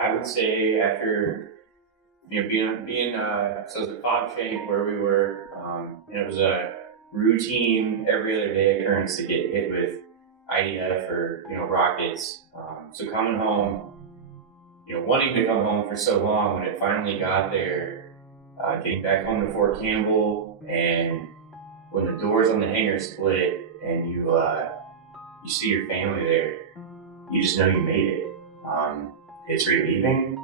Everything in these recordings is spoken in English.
I would say after being so it was a fog shank where we were, and it was a routine every other day occurrence to get hit with IDF or rockets. So coming home, wanting to come home for so long, when it finally got there, getting back home to Fort Campbell, and when the doors on the hangar split and you see your family there, you just know you made it. It's relieving.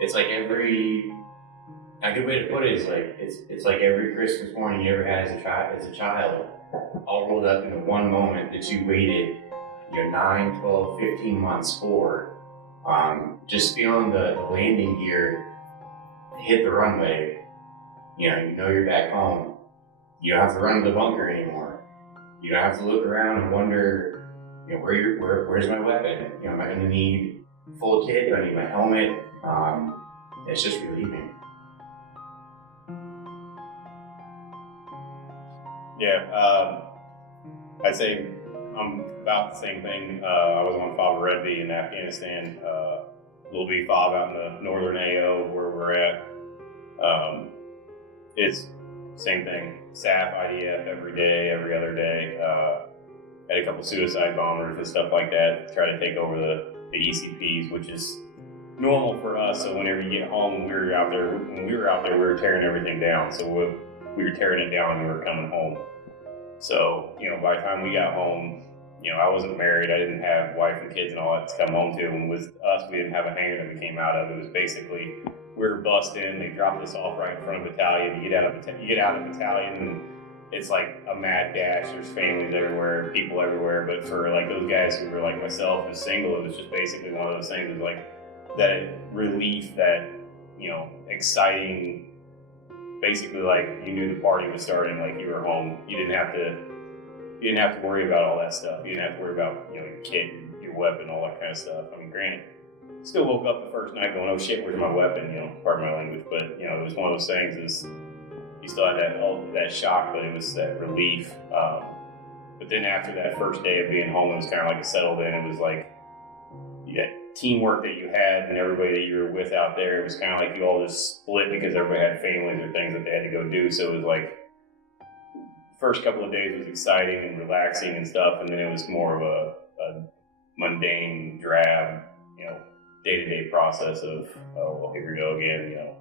It's like a good way to put it is like it's like every Christmas morning you ever had as a child, all rolled up into one moment that you waited 9, 12, 15 months for. Just feeling the landing gear hit the runway, you know you're back home. You don't have to run to the bunker anymore. You don't have to look around and wonder, where's my weapon? Am I going to need full kit? Do I need my helmet? It's just relieving. Yeah, I'd say I'm about the same thing. I was on FOB Red V in Afghanistan, little B FOB out in the northern AO where we're at. It's same thing, SAF, IDF every day, every other day. Had a couple suicide bombers and stuff like that, try to take over the ECPs, which is normal for us. So whenever you get home, when we were out there, we were tearing everything down. So we were tearing it down and we were coming home. So, by the time we got home, I wasn't married. I didn't have wife and kids and all that to come home to. And with us, we didn't have a hangar that we came out of. It was basically, we were bussed in. They dropped us off right in front of battalion. You get out of battalion, and it's like a mad dash. There's families everywhere, people everywhere. But for like those guys who were like myself, who's single, it was just basically one of those things. It was like that relief, that exciting. Basically, like you knew the party was starting. Like you were home. You didn't have to worry about all that stuff. You didn't have to worry about your kid, your weapon, all that kind of stuff. I mean, granted, still woke up the first night going, "Oh shit, where's my weapon?" Pardon my language, but it was one of those things. Is you still had that shock, but it was that relief. But then after that first day of being home, it was kind of like it settled in. It was like that teamwork that you had and everybody that you were with out there. It was kind of like you all just split because everybody had families or things that they had to go do. So it was like first couple of days was exciting and relaxing and stuff, and then it was more of a mundane, drab, day-to-day process of, oh, well, here we go again,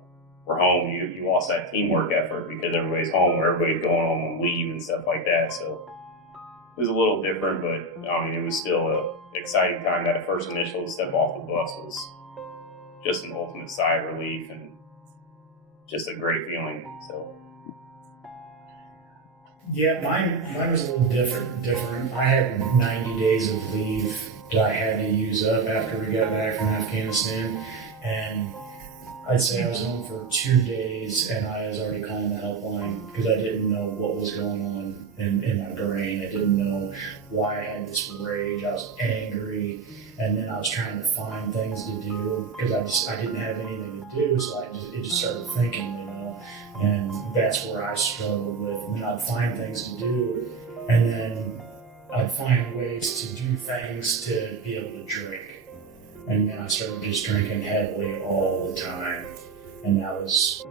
we're home. You lost that teamwork effort because everybody's home or everybody's going on leave and stuff like that. So it was a little different, but it was still an exciting time. That first initial step off the bus was just an ultimate sigh of relief and just a great feeling. So. Yeah, mine was a little different. I had 90 days of leave that I had to use up after we got back from Afghanistan, and I'd say I was home for 2 days, and I was already calling the helpline because I didn't know what was going on in my brain. I didn't know why I had this rage. I was angry, and then I was trying to find things to do because I didn't have anything to do, so it just started thinking, and that's where I struggled with. And then I'd find things to do, and then I'd find ways to do things to be able to drink. And then I started just drinking heavily all the time. And that was,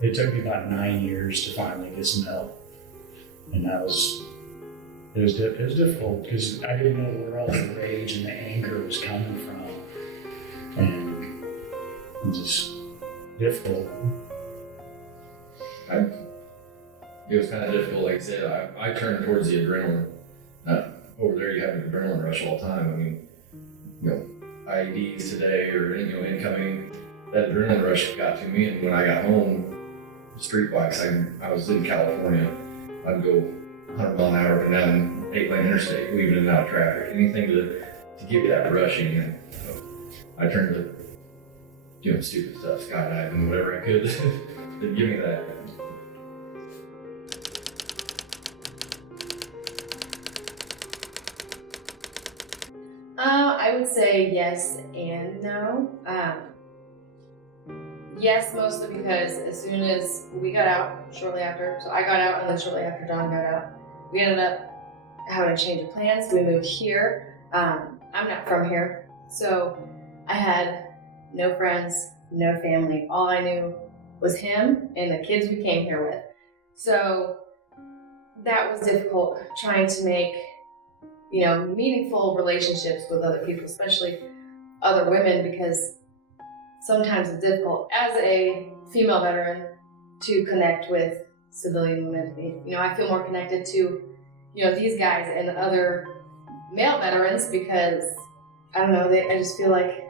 it took me about 9 years to finally get some help. And it was difficult because I didn't know where all the rage and the anger was coming from. And it was just difficult. It was kind of difficult. Like I said, I turned towards the adrenaline. Over there, you have an adrenaline rush all the time. IEDs today or incoming. That adrenaline rush got to me, and when I got home, street bikes. I was in California. I'd go 100 mile an hour up and down 8-lane interstate, weaving in and out of traffic. Anything to give you that rushing. And I turned to doing stupid stuff, skydiving, whatever I could to give me that. I would say yes and no. Yes, mostly because as soon as we got out, shortly after, so I got out and then shortly after John got out, we ended up having a change of plans. We moved here. I'm not from here, so I had no friends, no family. All I knew was him and the kids we came here with. So that was difficult, trying to make, meaningful relationships with other people, especially other women, because sometimes it's difficult as a female veteran to connect with civilian women. I feel more connected to, these guys and other male veterans because, I don't know, I just feel like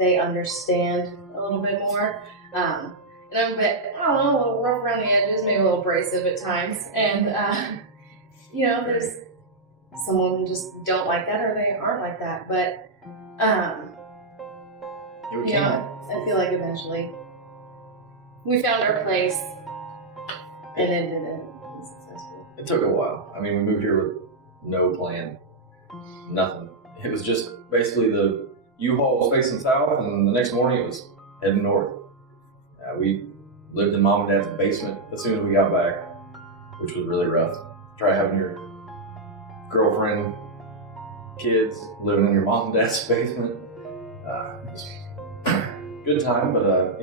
they understand a little bit more. And I'm a bit, a little rough around the edges, maybe a little abrasive at times. And, there's some women just don't like that or they aren't like that. But, I feel like eventually we found our place and it didn't be successful. It took a while. I mean, we moved here with no plan, nothing. It was just basically the U-Haul was facing south, and the next morning it was heading north. We lived in mom and dad's basement as soon as we got back, which was really rough. Try having your girlfriend, kids living in your mom and dad's basement. It was a good time, but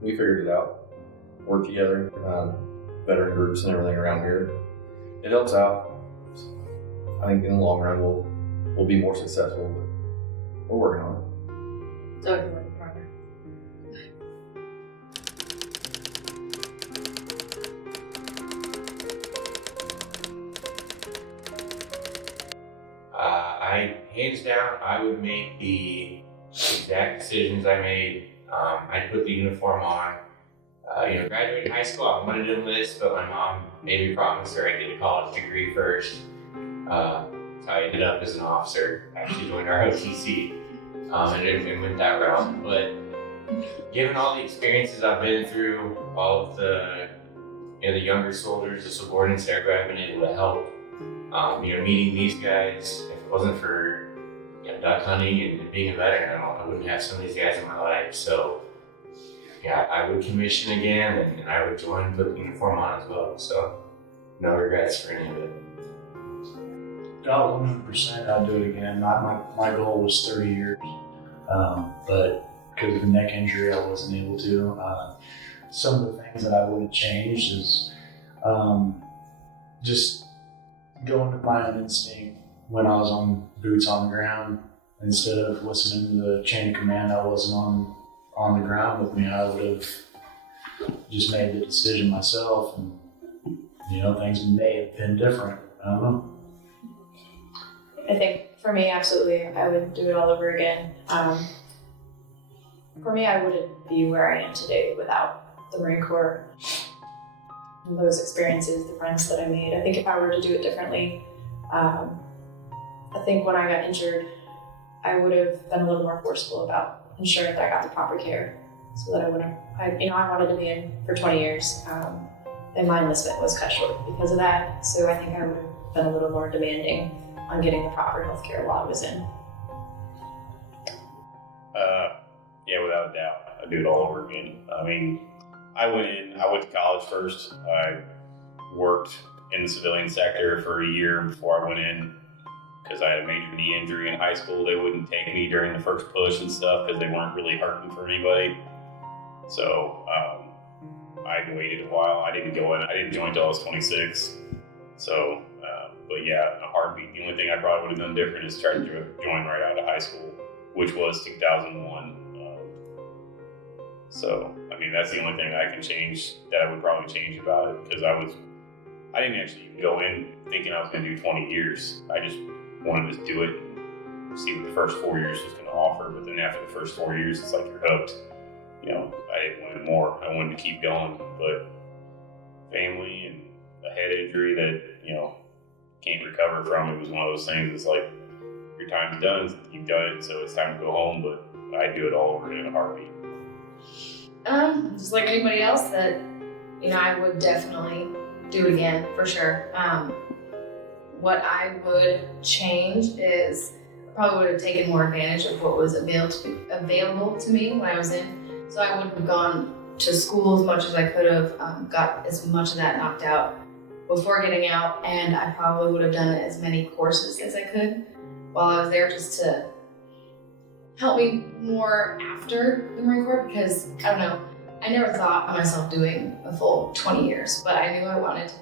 we figured it out. Worked together, veteran groups and everything around here. It helps out. I think in the long run we'll be more successful, but we're working on it. So I can work in progress. Hands down, I would make the exact decisions I made. I'd put the uniform on. Graduating high school, I wanted to enlist, but my mom made me promise her I'd get a college degree first. So I ended up as an officer. Actually joined ROTC and went that route. But given all the experiences I've been through, all of the younger soldiers, the subordinates, everybody I've been able to help. Meeting these guys. If it wasn't for duck hunting and being a veteran, I wouldn't have some of these guys in my life. So yeah, I would commission again, and I would join and put the uniform on as well. So no regrets for any of it. 100%, I'd do it again. My goal was 30 years, but because of the neck injury, I wasn't able to. Some of the things that I would have changed is just going with my own instinct when I was on boots on the ground. Instead of listening to the chain of command that wasn't on the ground with me, I would have just made the decision myself, and things may have been different. I don't know. I think for me, absolutely, I would do it all over again. For me, I wouldn't be where I am today without the Marine Corps and those experiences, the friends that I made. I think if I were to do it differently, I think when I got injured, I would have been a little more forceful about ensuring that I got the proper care, so that I wouldn't. I wanted to be in for 20 years, and my enlistment was cut short because of that. So I think I would have been a little more demanding on getting the proper health care while I was in. Yeah, without a doubt, I'd do it all over again. I mean, I went to college first. I worked in the civilian sector for a year before I went in because I had a major knee injury in high school. They wouldn't take me during the first push and stuff because they weren't really hurting for anybody. So I waited a while. I didn't join until I was 26. So, but yeah, in a heartbeat. The only thing I probably would have done different is try to join right out of high school, which was 2001. So, I mean, that's the only thing I can change, that I would probably change about it, because I didn't actually go in thinking I was going to do 20 years. I just wanted to do it and see what the first 4 years was going to offer. But then after the first 4 years, it's like you're hooked. I didn't want more. I wanted to keep going. But family and a head injury that, can't recover from, it was one of those things. It's like, your time's done. You've done it, so it's time to go home. But I'd do it all over in a heartbeat. Just like anybody else that, I would definitely do again, for sure. What I would change is I probably would have taken more advantage of what was available to me when I was in. So I would have gone to school as much as I could have, got as much of that knocked out before getting out, and I probably would have done as many courses as I could while I was there, just to helped me more after the Marine Corps because, I don't know, I never thought of myself doing a full 20 years, but I knew I wanted to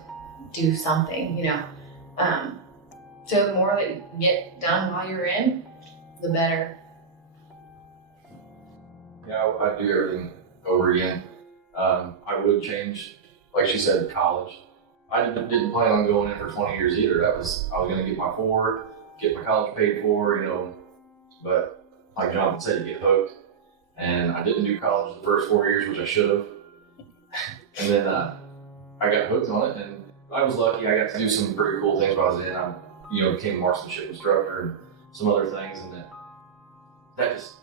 do something, you know. So the more that you can get done while you're in, the better. Yeah, I'd do everything over again. I would change, like she said, college. I didn't plan on going in for 20 years either. I was going to get my get my college paid for, you know. But like Jonathan said, you get hooked. And I didn't do college the first 4 years, which I should have. And then I got hooked on it, and I was lucky. I got to do some pretty cool things while I was in. I, you know, became a marksmanship instructor and some other things, and that just,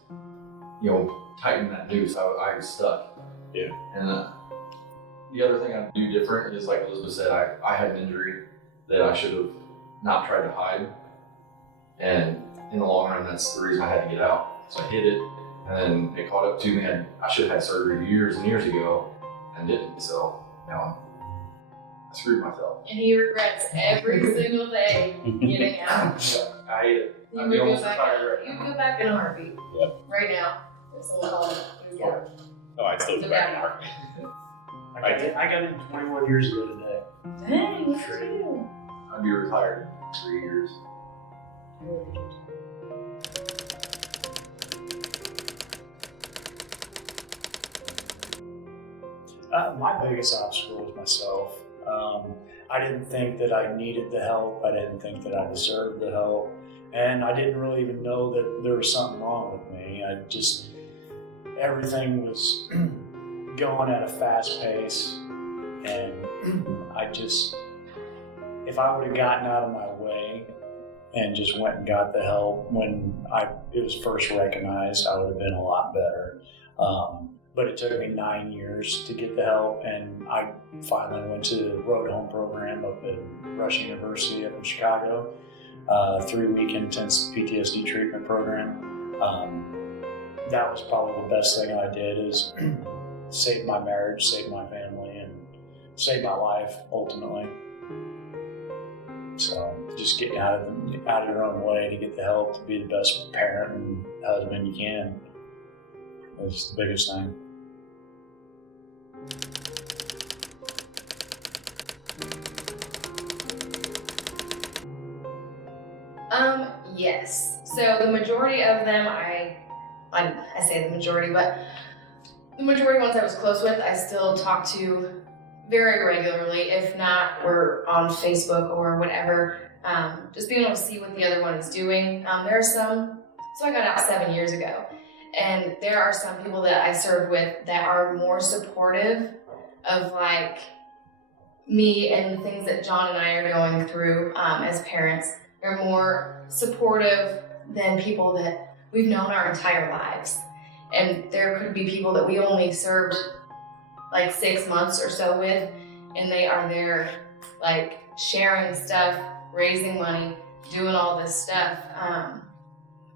you know, tightened that noose. I was stuck. Yeah. And the other thing I'd do different is, like Elizabeth said, I had an injury that I should have not tried to hide. And in the long run, that's the reason I had to get out. So I hid it, and then it caught up to me. I should have had surgery years and years ago and didn't. So now I screwed myself. And he regrets every single day getting out. I hate it. You I'd would be go almost back. retired right You now. would go back in a heartbeat. Yep. Right now, if someone called it, you would go. Oh, I'd still go back in art. I got in 21 years ago today. Dang, look at you. I'd be retired in 3 years. My biggest obstacle was myself. I didn't think that I needed the help. I didn't think that I deserved the help. And I didn't really even know that there was something wrong with me. Everything was going at a fast pace. And if I would have gotten out of my way and just went and got the help when it was first recognized, I would have been a lot better. But it took me 9 years to get the help, and I finally went to the Road Home program up at Rush University up in Chicago, 3-week intense PTSD treatment program. That was probably the best thing I did, is save my marriage, save my family, and save my life ultimately. So just getting out of your own way to get the help to be the best parent and husband you can is the biggest thing. Yes. So the majority of them, I say the majority, but the majority ones I was close with, I still talk to very regularly. If not, we're on Facebook or whatever. Just being able to see what the other one is doing. There are some, so I got out 7 years ago. And there are some people that I served with that are more supportive of like me and the things that John and I are going through as parents. They're more supportive than people that we've known our entire lives. And there could be people that we only served like 6 months or so with, and they are there like sharing stuff, raising money, doing all this stuff.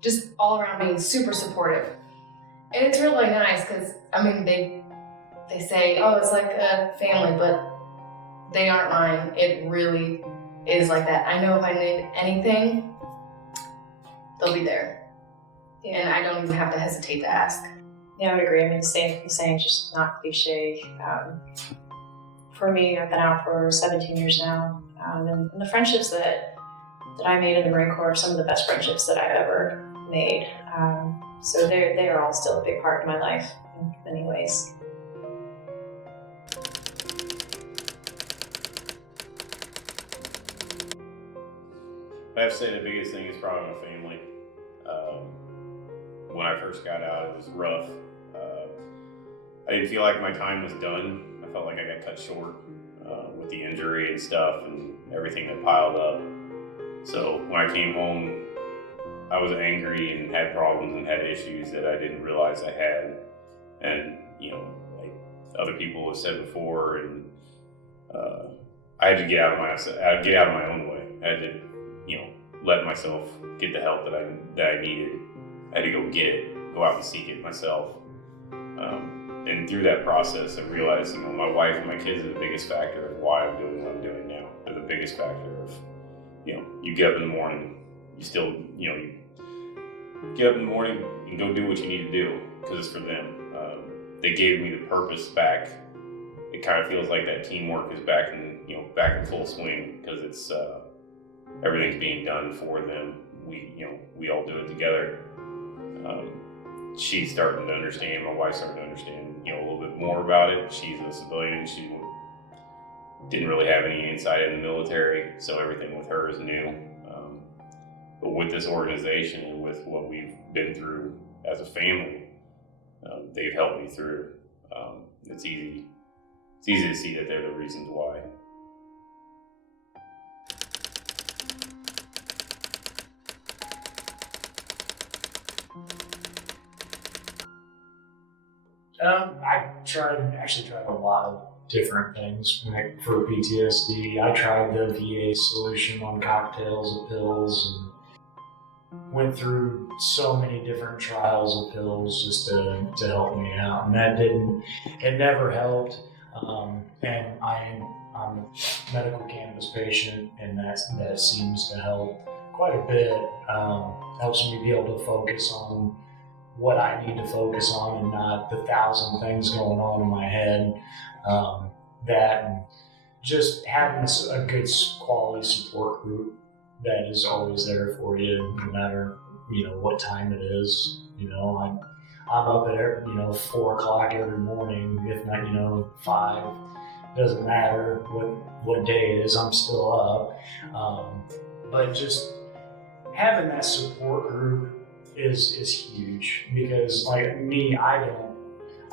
Just all around being super supportive. And it's really nice because, I mean, they say, oh, it's like a family, but they aren't mine. It really is like that. I know if I need anything, they'll be there. Yeah. And I don't even have to hesitate to ask. Yeah, I would agree. I mean, the same saying, just not cliche. For me, I've been out for 17 years now. And the friendships that I made in the Marine Corps are some of the best friendships that I've ever made. So they are all still a big part of my life in many ways. I have to say the biggest thing is probably my family. When I first got out, it was rough. I didn't feel like my time was done. I felt like I got cut short with the injury and stuff and everything that piled up. So when I came home, I was angry and had problems and had issues that I didn't realize I had. And, you know, like other people have said before, and I had to get out of my own way. I had to, you know, let myself get the help that I needed. I had to go get it, go out and seek it myself. And through that process, I realized, you know, my wife and my kids are the biggest factor of why I'm doing what I'm doing now. They're the biggest factor of, you know, you get up in the morning, you still, you know, get up in the morning and go do what you need to do because it's for them. They gave me the purpose back. It kind of feels like that teamwork is back in full swing because it's everything's being done for them. We all do it together. She's starting to understand. My wife's starting to understand, a little bit more about it. She's a civilian. She didn't really have any insight in the military, so everything with her is new. But with this organization and with what we've been through as a family, they've helped me through. It's easy to see that they're the reasons why. I tried a lot of different things for PTSD. I tried the VA solution on cocktails of pills and went through so many different trials of pills just to help me out, and it never helped. And I'm a medical cannabis patient, and that seems to help quite a bit. Helps me be able to focus on what I need to focus on and not the 1,000 things going on in my head. That and just having a good quality support group that is always there for you, no matter what time it is. I'm up at 4 o'clock every morning, if not 5. Doesn't matter what day it is, I'm still up. But just having that support group is huge, because like me, I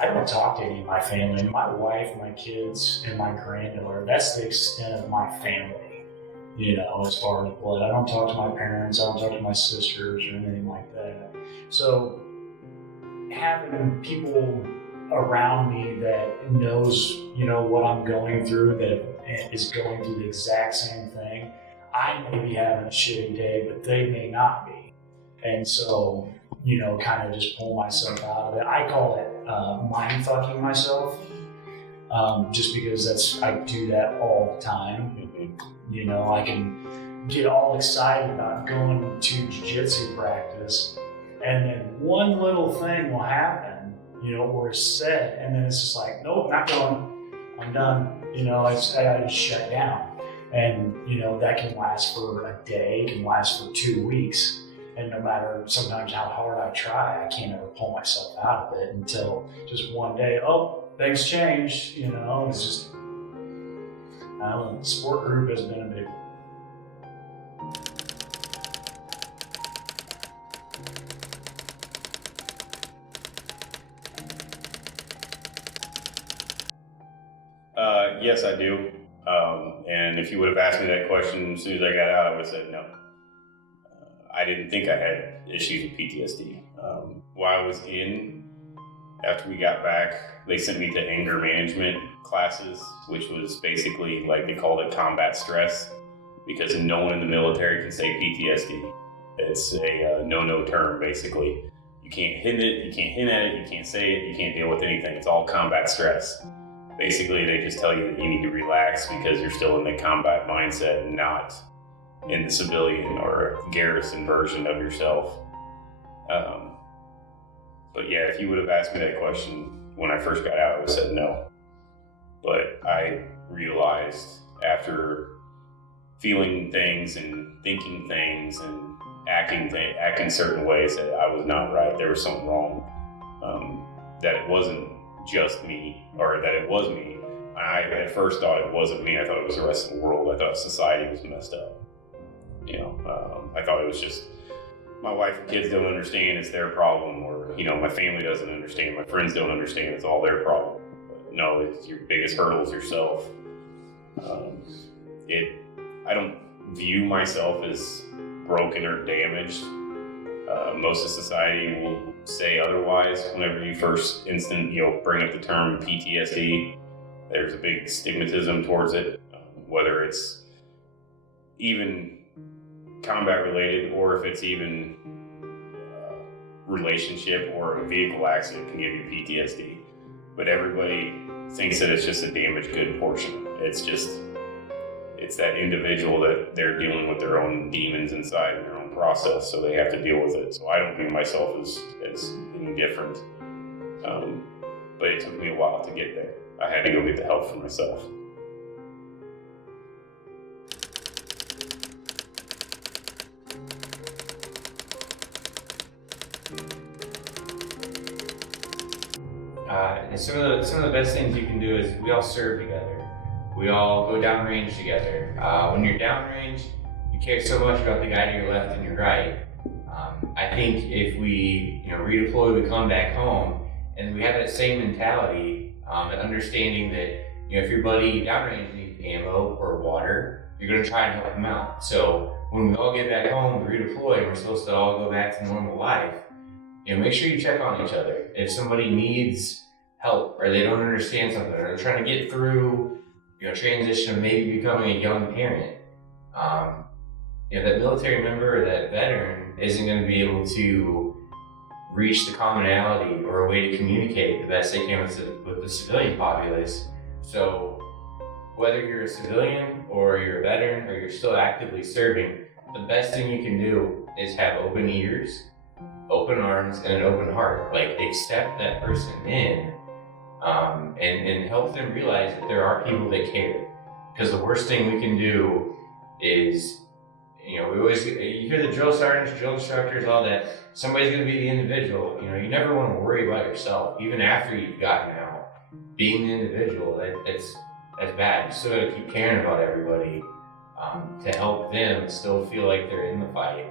don't talk to any of my family. My wife, my kids, and my granddaughter, that's the extent of my family, as far as blood. I don't talk to my parents, I don't talk to my sisters or anything like that. So having people around me that knows, what I'm going through, that is going through the exact same thing. I may be having a shitty day, but they may not be. And so, kind of just pull myself out of it. I call it mind fucking myself, just because I do that all the time. I can get all excited about going to jiu-jitsu practice, and then one little thing will happen, or it's said, and then it's just like, nope, not going. I'm done. I just shut down. And, that can last for a day, it can last for 2 weeks. And no matter sometimes how hard I try, I can't ever pull myself out of it until just one day, things changed, it's just, I don't know, the sport group has been a big one. Yes, I do. And if you would have asked me that question as soon as I got out, I would have said no. I didn't think I had issues with PTSD. While I was after we got back, they sent me to anger management classes, which was basically like they called it combat stress, because no one in the military can say PTSD. It's a no-no term, basically. You can't hint it, you can't hint at it, you can't say it, you can't deal with anything. It's all combat stress. Basically, they just tell you that you need to relax because you're still in the combat mindset, not in the civilian or garrison version of yourself. But yeah, if you would have asked me that question when I first got out, I would have said no. But I realized after feeling things and thinking things and acting certain ways that I was not right. There was something wrong. That it wasn't just me, or that it was me. I at first thought it wasn't me. I thought it was the rest of the world. I thought society was messed up. I thought it was just my wife and kids don't understand, it's their problem, or my family doesn't understand, my friends don't understand, it's all their problem. But no, it's your biggest hurdle is yourself. I don't view myself as broken or damaged. Most of society will say otherwise. Whenever you first bring up the term PTSD, there's a big stigmatism towards it, whether it's even combat related or if it's even relationship or a vehicle accident can give you PTSD. But everybody thinks that it's just a damaged good portion. It's it's that individual that they're dealing with their own demons inside and their own process, so they have to deal with it. So I don't view myself as being different. But it took me a while to get there. I had to go get the help for myself. And some of the best things you can do is we all serve together. We all go downrange together. When you're downrange, you care so much about the guy to your left and your right. I think if we redeploy, we come back home, and we have that same mentality, and understanding that if your buddy downrange needs ammo or water, you're going to try and help him out. So when we all get back home, we redeploy, and we're supposed to all go back to normal life. Make sure you check on each other. If somebody needs help, or they don't understand something, or they're trying to get through, transition of maybe becoming a young parent, that military member or that veteran isn't going to be able to reach the commonality or a way to communicate the best they can with the civilian populace. So whether you're a civilian or you're a veteran or you're still actively serving, the best thing you can do is have open ears, open arms, and an open heart. Like, accept that person in, and help them realize that there are people that care. Because the worst thing we can do is, you hear the drill sergeants, drill instructors, all that. Somebody's going to be the individual. You never want to worry about yourself, even after you've gotten out. Being the individual, that's bad. You still got to keep caring about everybody, to help them still feel like they're in the fight.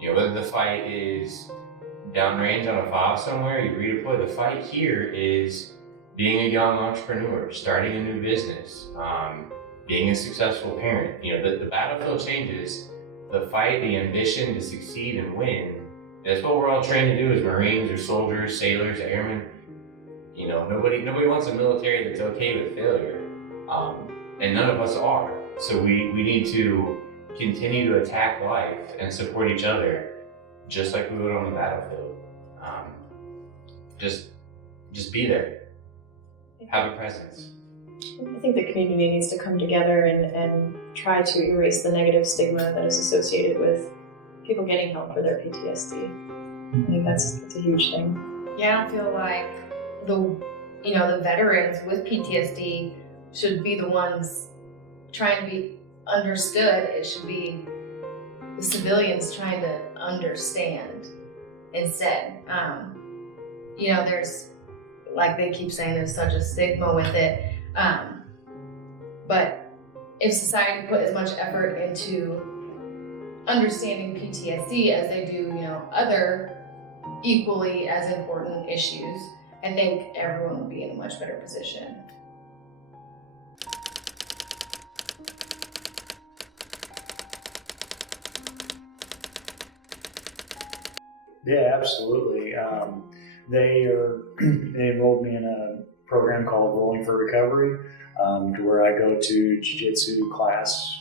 Whether the fight is downrange on a FOB somewhere, you redeploy. The fight here is being a young entrepreneur, starting a new business, being a successful parent. The battlefield changes. The fight, the ambition to succeed and win, that's what we're all trained to do as Marines or soldiers, sailors, airmen. Nobody wants a military that's okay with failure, and none of us are. So we need to continue to attack life and support each other, just like we would on the battlefield. Just be there. Have a presence. I think the community needs to come together and try to erase the negative stigma that is associated with people getting help for their PTSD. I think that's a huge thing. Yeah, I don't feel like the veterans with PTSD should be the ones trying to be understood. It should be the civilians trying to understand instead. There's, like they keep saying, there's such a stigma with it. But if society put as much effort into understanding PTSD as they do, other equally as important issues, I think everyone would be in a much better position. Yeah, absolutely. They enrolled me in a program called Rolling for Recovery, to where I go to jiu-jitsu class,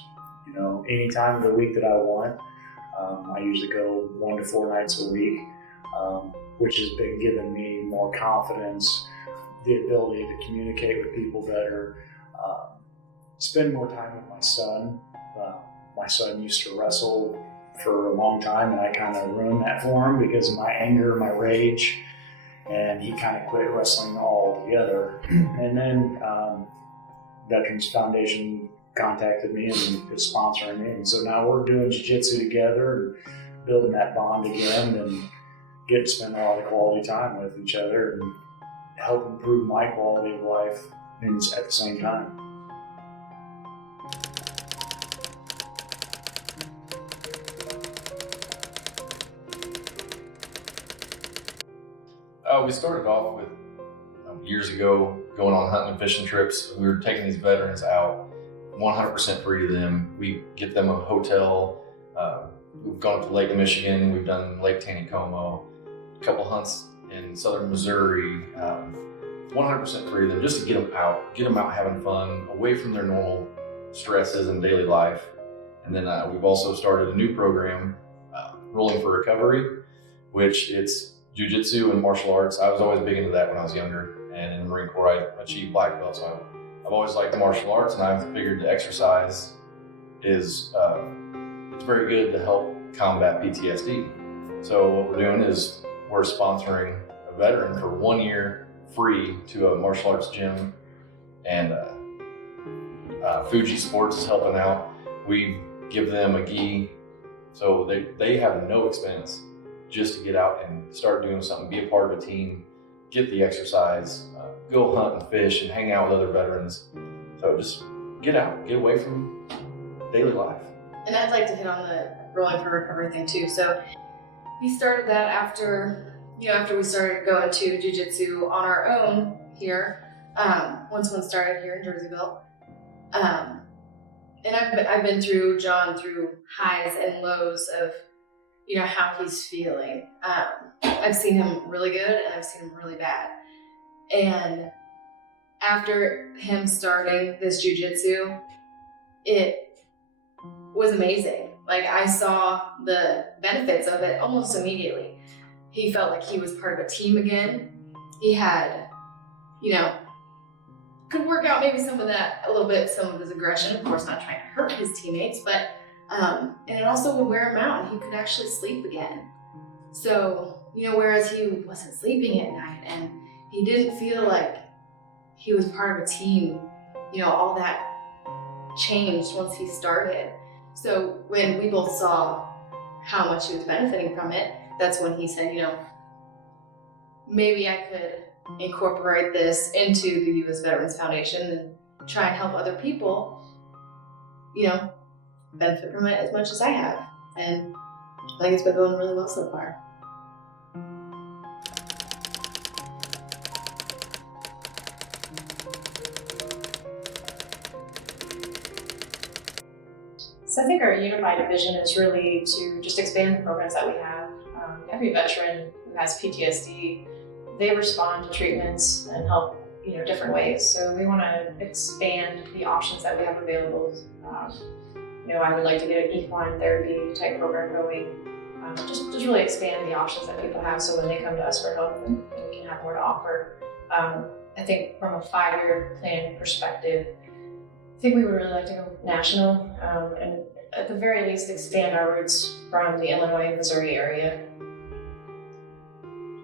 any time of the week that I want. I usually go 1 to 4 nights a week, which has been giving me more confidence, the ability to communicate with people better, spend more time with my son. My son used to wrestle for a long time, and I kind of ruined that for him because of my anger, my rage, and he kind of quit wrestling altogether. And then Veterans Foundation contacted me and is sponsoring me, and so now we're doing jiu-jitsu together and building that bond again, and get to spend a lot of quality time with each other and help improve my quality of life at the same time. We started off with years ago going on hunting and fishing trips. We were taking these veterans out, 100% free to them. We get them a hotel. We've gone up to Lake Michigan. We've done Lake Taneycomo, a couple hunts in southern Missouri. 100% free to them, just to get them out having fun, away from their normal stresses and daily life. And then we've also started a new program, Rolling for Recovery, which it's jiu-jitsu and martial arts. I was always big into that when I was younger, and in the Marine Corps I achieved black belt, so I've always liked martial arts, and I've figured to exercise is it's very good to help combat PTSD. So what we're doing is we're sponsoring a veteran for 1 year free to a martial arts gym, and Fuji Sports is helping out. We give them a gi, so they have no expense just to get out and start doing something, be a part of a team, get the exercise, go hunt and fish and hang out with other veterans. So just get out, get away from daily life. And I'd like to hit on the Rolling for Recovery thing too. So we started that after we started going to jiu-jitsu on our own here, once one started here in Jerseyville. And I've been through John through highs and lows of, how he's feeling. I've seen him really good and I've seen him really bad. And after him starting this jiu-jitsu, it was amazing. Like, I saw the benefits of it almost immediately. He felt like he was part of a team again. He had, could work out maybe some of that a little bit, some of his aggression, of course not trying to hurt his teammates, but and it also would wear him out and he could actually sleep again. So, whereas he wasn't sleeping at night and he didn't feel like he was part of a team, all that changed once he started. So when we both saw how much he was benefiting from it, that's when he said, maybe I could incorporate this into the U.S. Veterans Foundation and try and help other people, benefit from it as much as I have. And I think it's been going really well so far. So I think our unified vision is really to just expand the programs that we have. Every veteran who has PTSD, they respond to treatments and help, different ways. So we want to expand the options that we have available. I would like to get an equine therapy type program going. Just really expand the options that people have, so when they come to us for help, then we can have more to offer. I think from a 5-year plan perspective, I think we would really like to go national, and at the very least expand our roots from the Illinois and Missouri area.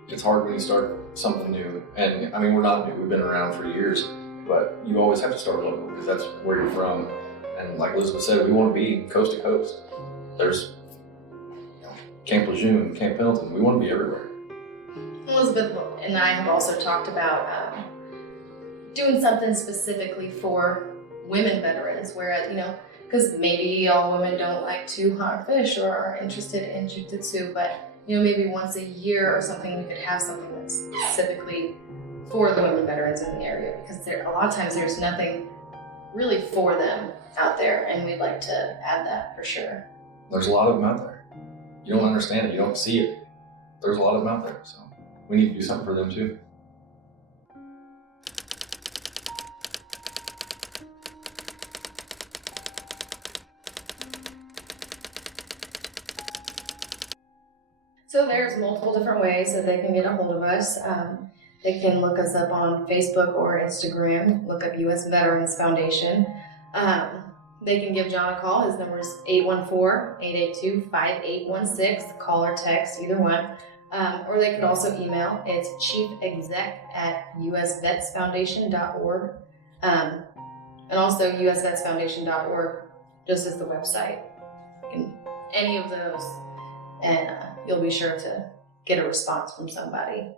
It's hard when you start something new, and I mean, we're not new, we've been around for years, but you always have to start local because that's where you're from. And like Elizabeth said, we want to be coast to coast. There's Camp Lejeune, Camp Pendleton, we want to be everywhere. Elizabeth and I have also talked about doing something specifically for women veterans, whereas, because maybe all women don't like to hunt or fish or are interested in jiu-jitsu, but maybe once a year or something we could have something that's specifically for the women veterans in the area, because a lot of times there's nothing really for them out there, and we'd like to add that for sure. There's a lot of them out there. You don't understand it, you don't see it. There's a lot of them out there, so we need to do something for them too. So there's multiple different ways that they can get a hold of us. They can look us up on Facebook or Instagram, look up U.S. Veterans Foundation. They can give John a call. His number is 814-882-5816. Call or text, either one. Or they could also email. It's chiefexec@usvetsfoundation.org. And also usvetsfoundation.org, just as the website. Any of those. And you'll be sure to get a response from somebody.